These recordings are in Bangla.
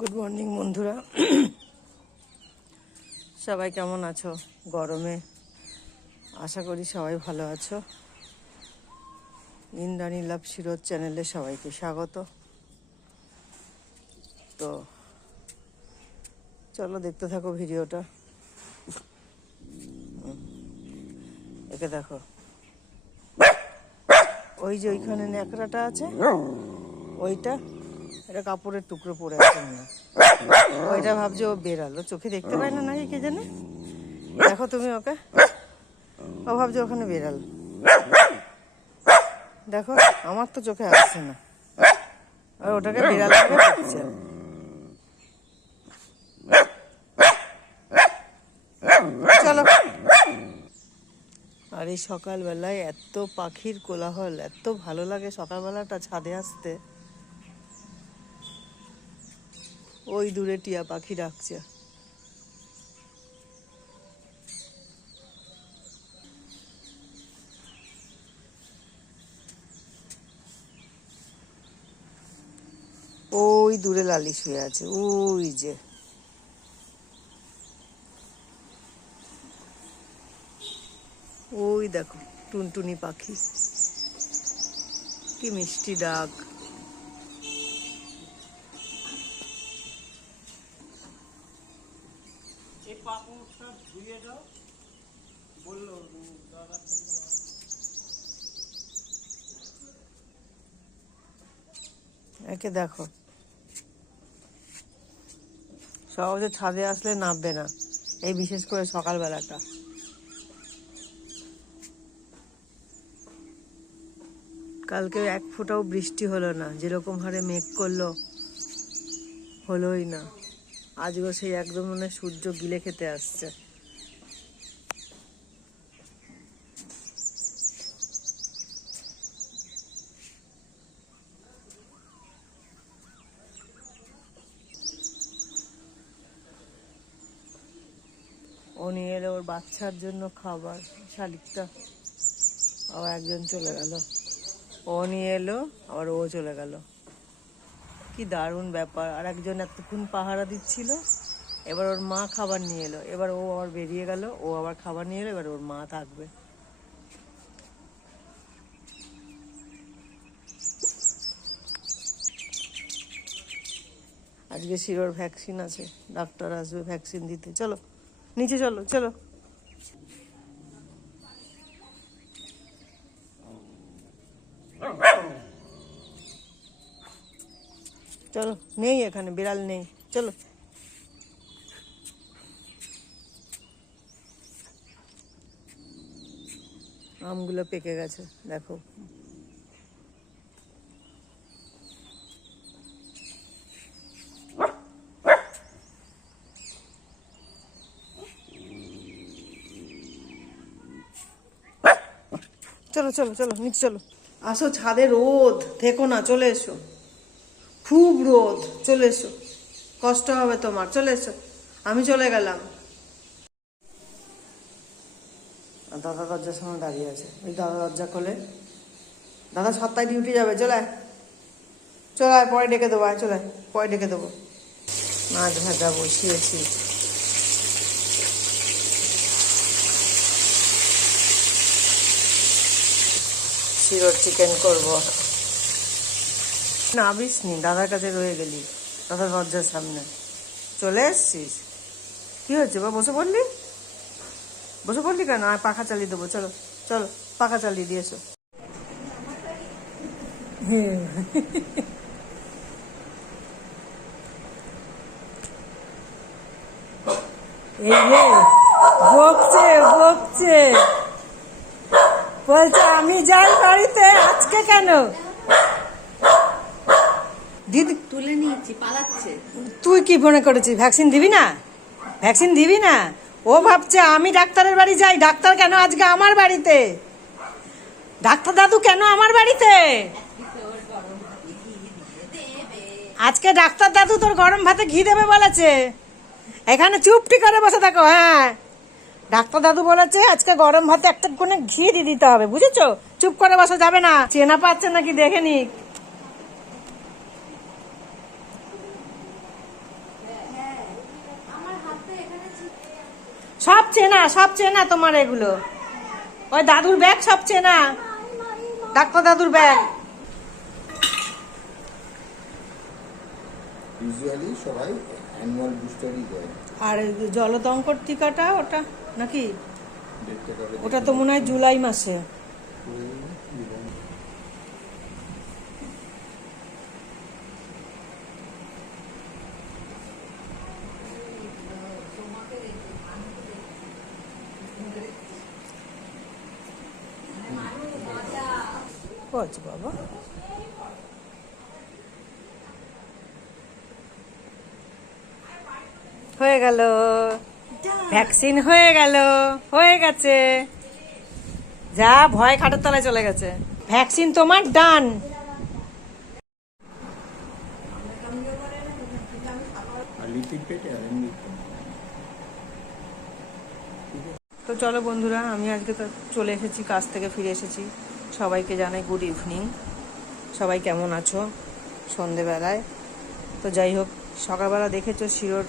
গুড মর্নিং বন্ধুরা, সবাই কেমন আছো? গরমে আশা করি সবাই ভালো আছো। ইন্দ্রাণী লাভ শিরোজ চ্যানেলে সবাইকে স্বাগত। তো চলো দেখতে থাকো ভিডিওটা। একে দেখো, ওই যে ওইখানে ন্যাকড়াটা আছে, ওইটা এটা কাপড়ের টুকরো পরে আছে না, ওইটা ভাবছে ও বেরালো, চোখে দেখতে পায় না নাকি কে জানে। দেখো তুমি ওকে, ও ভাবছে ওখানে বেরাল। দেখো আমার তো চোখে আসছে না, আর ওটাকে বেরাল করে দেখছে। চলো। আর এই সকালবেলায় এত পাখির কোলাহল, এত ভালো লাগে সকালবেলাটা ছাদে আসতে। ওই দূরে টিয়া পাখি ডাকছে। ওই দূরে লালি শুয়ে আছে, ওই যে ওই দেখো টুনটুনি পাখি, কি মিষ্টি ডাক। একে দেখো, সহজে ছাদে আসলে নামবে না, এই বিশেষ করে সকালবেলাটা। কালকে এক ফোঁটাও বৃষ্টি হলো না, যেরকম হারে মেঘ করলো হলোই না। আজও সেই একদম মানে সূর্য গিলে খেতে আসছে। ও নিয়ে এলো ওর বাচ্চার জন্য খাবার, শালিকটা। আবার একজন চলে গেল, ও নিয়ে এলো আবার ও চলে গেল। কি দারুণ ব্যাপার। আর একজন এতক্ষণ পাহারা দিচ্ছিল, এবার ওর মা খাবার নিয়ে এলো, এবার ও আবার বেরিয়ে গেল, ও আবার খাবার নিয়ে এলো, এবার ওর মা থাকবে। আজকে শিরোর ভ্যাকসিন আছে, ডাক্তার আসবে ভ্যাকসিন দিতে। চলো নিচে চলো, চলো। চলো, নেই এখানে বিড়াল নেই, চলো। আমগুলো পেকে গেছে দেখো। চলো চলো চলো নিচে চলো। আসো, ছাদে রোদ, থেকো না, চলে এসো। খুব রোদ, চলে এসো, কষ্ট হবে তোমার, চলে এসো। আমি চলে গেলাম। দাদা দরজার সামনে দাঁড়িয়ে আছে, ওই দাদা দরজা খোলে। দাদা 7টায় ডিউটি যাবে, চলে চলে পরে ডেকে দেবো, চলে পরে ডেকে দেবো। মাছ ভাজা বসিয়েছি। শিরোর চিকেন করবো। না আবিস নি, দাদার কাছে রয়ে গেলি, দাদার দরজার সামনে চলে এসছিস। কি হচ্ছে বা, বসে পড়লি? বসে পড়লি কেন? আর পাখা চালিয়ে দেবো, চলো চলো, পাখা চালিয়ে দিয়ে এসো। এই রে বকছে বকছে, বলছে আমি যাই বাড়িতে, আজকে কেন? দিদি তুলে নিয়েছি, পালাচ্ছে। তুই কি মনে করেছিস ভ্যাকসিন দিবি না? ভ্যাকসিন দিবি না? ও ভাবছে আমি ডাক্তারের বাড়ি যাই, ডাক্তার কেন আজকে আমার বাড়িতে? ডাক্তার দাদু কেন আমার বাড়িতে? আজকে ডাক্তার দাদু তোর গরম ভাতে ঘি দেবে বলেছে। এখানে চুপটি করে বসে থাকো। হ্যাঁ, ডাক্তার দাদু বলেছে আজকে গরম ভাতে একটা কোণে ঘি দিয়ে দিতে হবে, বুঝেছো? চুপ করে বসা যাবে না। চেনা পাচ্ছে নাকি দেখে নিক। সব চেনা তোমার এগুলো। ওই দাদুর ব্যাগ সব চেনা, ডাক্তার দাদুর ব্যাগ। ইউজুয়ালি সবাই অ্যানুয়াল বুস্টারই দেয়। আর জলদঙ্কর টিকাটা ওটা নাকি? ডেটটা কবে ওটা তো মনে হয় জুলাই মাসে। আচ্ছা বাবা, হয়ে গেল, ভ্যাকসিন হয়ে গেল, হয়ে গেছে। যা ভয় খাটের তলায় চলে গেছে। ভ্যাকসিন তোমার ডান। আর লিপিড পেটে আর এমনি তো চলো বন্ধুরা, আমি আজকে তো চলে এসেছি, কাজ থেকে ফিরে এসেছি। সবাইকে জানাই গুড ইভিনিং। সবাই কেমন আছো সন্ধেবেলায়? তো যাই হোক, সকালবেলা দেখেছো শিরোর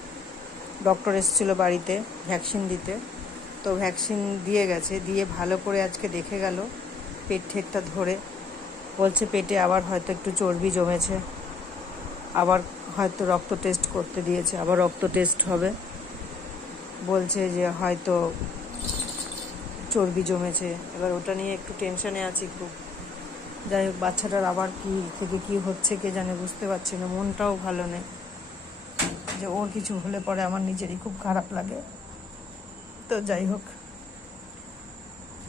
ডক্টর এসেছিলো বাড়িতে ভ্যাকসিন দিতে। তো ভ্যাকসিন দিয়ে গেছে, দিয়ে ভালো করে আজকে দেখে গেল পেট ঠেকটা ধরে। বলছে পেটে আবার হয়তো একটু চর্বি জমেছে, আবার হয়তো রক্ত টেস্ট করতে দিয়েছে, আবার রক্ত টেস্ট হবে। বলছে যে হয়তো চর্বি জমেছে, এবার ওটা নিয়ে একটু টেনশনে আছি খুব। যাই হোক, বাচ্চাটার আবার কি থেকে কি হচ্ছে কে জানে, বুঝতে পারছি না। মনটাও ভালো নেই যে ওর কিছু হলে পরে আমার নিজেরই খুব খারাপ লাগে। তো যাই হোক,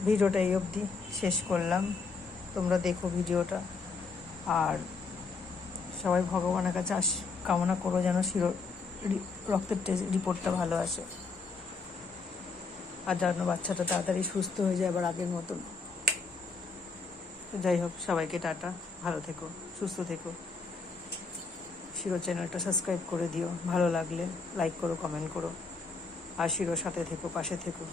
ভিডিওটা এই অবধি শেষ করলাম। তোমরা দেখো ভিডিওটা, আর সবাই ভগবানের কাছে কামনা করো যেন শিরোর রক্তের টেস্ট রিপোর্টটা ভালো আসে, আর যেন বাচ্চাটা তাড়াতাড়ি সুস্থ হয়ে যায় আবার আগের মতন। যাই হোক, সবাইকে টাটা, ভালো থেকো, সুস্থ থেকো। শিরো চ্যানেলটা সাবস্ক্রাইব করে দিও, ভালো লাগলে লাইক করো, কমেন্ট করো, আর শিরোর সাথে থেকো, পাশে থেকো।